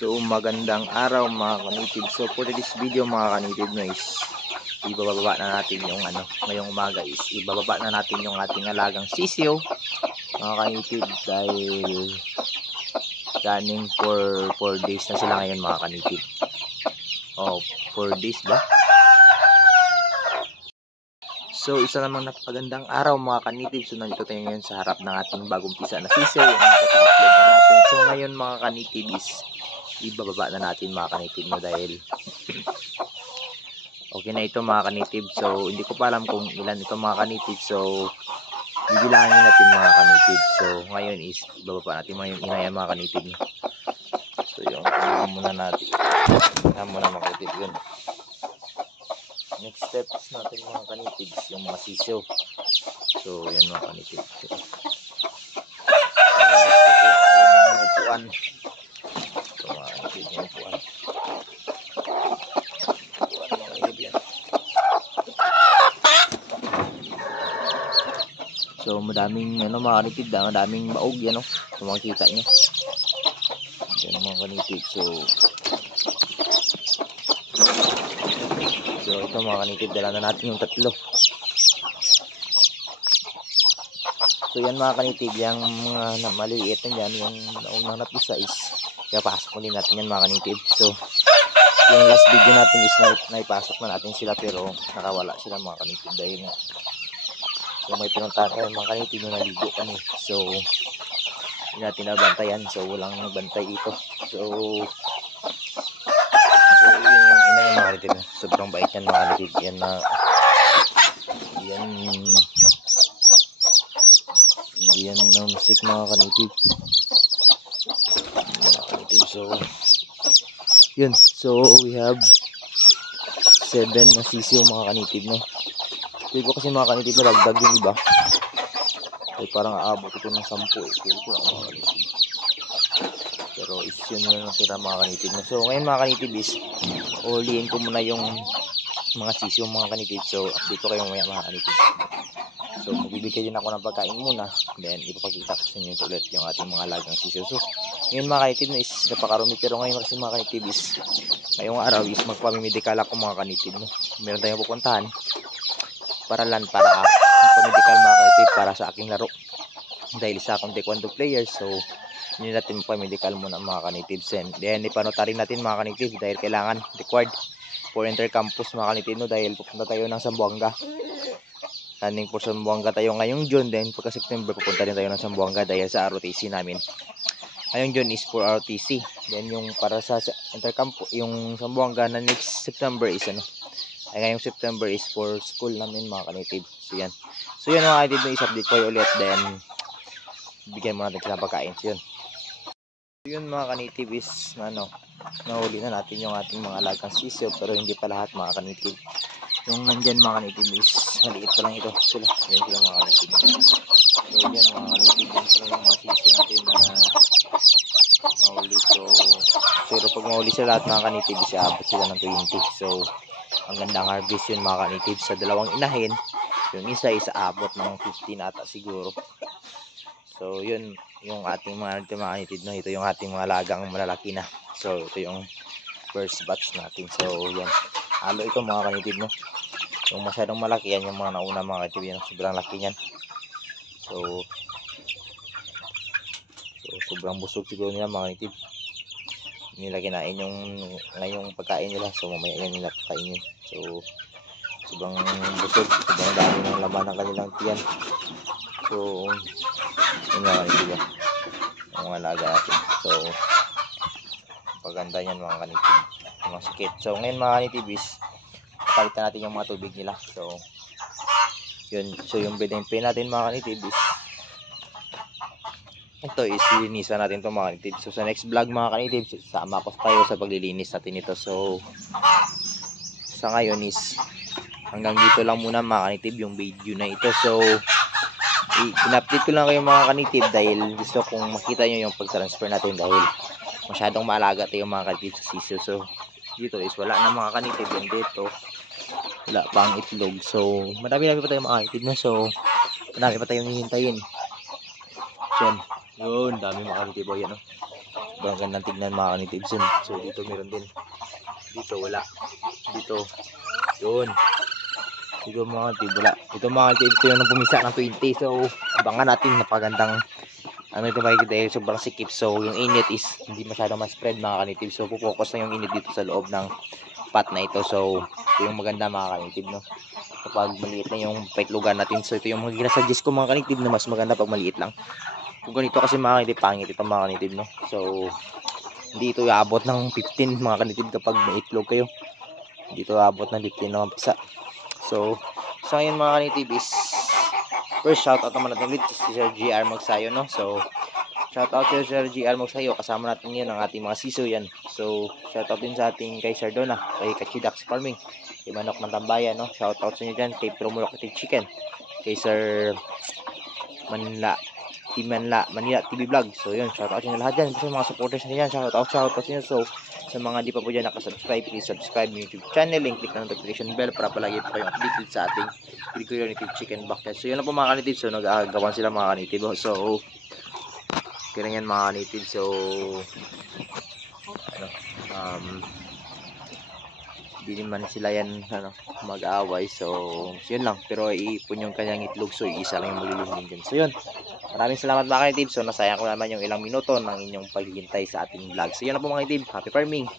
So magandang araw mga kanitib. So for this video mga kanitib no is ibababa na natin yung ngayong umaga is ibababa na natin yung ating alagang sisiyo mga kanitib dahil running for 4 days na sila ngayon mga kanitib. 4 days ba? So isa namang napagandang araw mga kanitib. So nandito tayo ngayon sa harap ng ating bagong pisa na sisiyo yung kata-upload na natin. So ngayon mga kanitib is ibababa na natin mga kanitib no dahil okay na ito mga kanitib. So hindi ko pa alam kung ilan ito mga kanitib. So bibilangin natin mga kanitib. So ngayon is ibababa natin yung inayan mga kanitib no. So yung muna natin muna mga kanitib yun. Next steps natin mga kanitib is yung masisyo. So yan mga kanitib. So, upuan. So madaming mga kanitib, madaming maog yan kung makikita niyo. Yan mga kanitib. So ito mga kanitib, dala na natin yung 3. So yan mga kanitib, yung mga maliliit na dyan, yung naunang napisa is ipasok ulit natin yan mga kanitib. So yung last video natin is naipasok na natin sila pero nakawala sila mga kanitib dahil nga yung may pinuntahan kayo mga kanitib yung naligo kami. So hindi natin nabantayan, so walang nagbantay ito. So yun yung ina yung mga kanitib. Sobrang bait yan mga kanitib. Hindi yan music mga kanitib. So yun, so we have 7 na sisiyo mga kanitib no. Hindi ko kasi mga kanitib na dagdag yung iba ay parang aabot ito ng 10 ko lang mga kanitib. Pero is yun yung natira mga kanitib no. So ngayon mga kanitib is uliin ko muna yung mga sisiyo mga kanitib. So update ko kayo mamaya mga kanitib. So magbibigay din ako ng pagkain muna, then ipapakita ko sa inyo ulit yung ating mga alagang sisiyo. So ngayon mga kanitib no is napakarumi, pero ngayon kasi mga kanitib is ngayong araw is magpamimedikal ako mga kanitib no. Meron tayong pupuntahan para pamedikal mga kanitib para sa aking laro dahil sa akong taekwondo player. So hindi natin magpamedikal muna mga kanitib. Then ipanotarin natin mga kanitib dahil kailangan required for intercampus mga kanitib no, dahil pupunta tayo ng Zamboanga. Running for Zamboanga tayo ngayong June, then pagka September pupunta rin tayo ng Zamboanga dahil sa ROTC namin. Ngayong June is for ROTC, then yung para sa intercamp yung Zamboanga na next September is ngayong September is for school namin mga kanitib. So yan mga kanitib no, is-update ko ulit, then bigyan mo natin silang pagkain. So yun mga kanitib is nahuli na natin yung ating mga alagang sisiyo, pero hindi pa lahat mga kanitib. Yung nandyan mga kanitib is maliit pa lang ito sila. Yan sila mga kanitib. So yan mga kanitib, yan sila yung mga sisiyo natin na nahuli. So pero pag mahuli sila lahat mga kanitib is aabot sila ng 20. So ang gandang harvest yun mga kanitib sa dalawang inahin. Yung isa is aabot ng 15 ata siguro. So yun yung ating mga kanitib no. Ito yung ating mga alagang malalaki na. So ito yung first batch natin. So yan, halo ito mga kanitib no. Yung masyadong malaki yan yung mga nauna mga kanitib, yan sobrang laki yan. So sobrang busog siguro nila mga kanitib. Nila kinain ngayong pagkain nila. So mamaya yan nila kakainin. So sobrang busog, sobrang dami ng laman ng kanilang tiyan. So yun mga kanitib yan, yung mga alaga natin. So paganda yan mga kanitib, mga sikit. So ngayon mga kanitib is palitan natin yung mga tubig nila. So yun, so yung bedding pen natin mga kanitib is ito is linisan natin ito mga kanitib. So sa next vlog mga kanitib, sama ko tayo sa paglilinis natin ito. So sa ngayon is hanggang dito lang muna mga kanitib yung video na ito. So in-update ko lang kayo mga kanitib dahil gusto kong makita nyo yung pag-transfer natin dahil masyadong maalaga tayo mga kanitib sa sisiyo. So dito is wala na mga kanitib, yan dito wala pang itlog. So marami pa tayong mga kanitib na. So marami pa tayong hihintayin. Yun, dami mga kanitib. Yan magandang tignan mga kanitibs yun. So dito meron din. Dito wala. Dito. Yun. Dito mga kanitib wala. Ito mga kanitib, ito yung pumisa ng 20. So abangan natin, napagandang ano ito makikita eh, sobrang sikip. So yung init is hindi masyadong ma-spread mga kanitib. So pupokus na yung init dito sa loob ng pot na ito. So ito yung maganda mga kanitib, no? Kapag maliit na yung paitlugan natin. So ito yung mga ginasuggest ko mga kanitib na mas maganda pag maliit lang. Kung ganito kasi mga kanitib, pangit ito mga kanitib, no? So hindi ito iabot ng 15 mga kanitib kapag may itlog kayo. Hindi ito iabot ng 15 na pisa. So ngayon mga kanitib is first shoutout naman natin ulit si Sir GR Magsayo, no? So shoutout si Sir GR Magsayo, kasama natin yun ang ating mga siso yan. So shoutout din sa ating kay Sir Dona, kay Kachidax Farming, kay Manok ng Tambayan, no? Shoutout sa inyo dyan, kay Promulok Chicken, kay Sir Manila TV Vlog. So yun, shoutout sa inyo lahat dyan. Kasi mga supporters na dyan, shoutout sa inyo. So sa mga di pa po dyan nakasubscribe, please subscribe yung YouTube channel, and click na notification bell para palagi po kayong updated sa ating video native chicken backyard. So yun lang po mga kanitib. So nag-aagawan sila mga kanitib. So kaya yan mga kanitib. So hindi naman sila yan mag-aaway. So yun lang. Pero iipon yung kanyang itlog. So isa lang yung maglilingin dyan. So yun. Maraming salamat mga kanitib. So nasayang ko naman yung ilang minuto ng inyong paghihintay sa ating vlog. So yun lang po mga kanitib. Happy farming!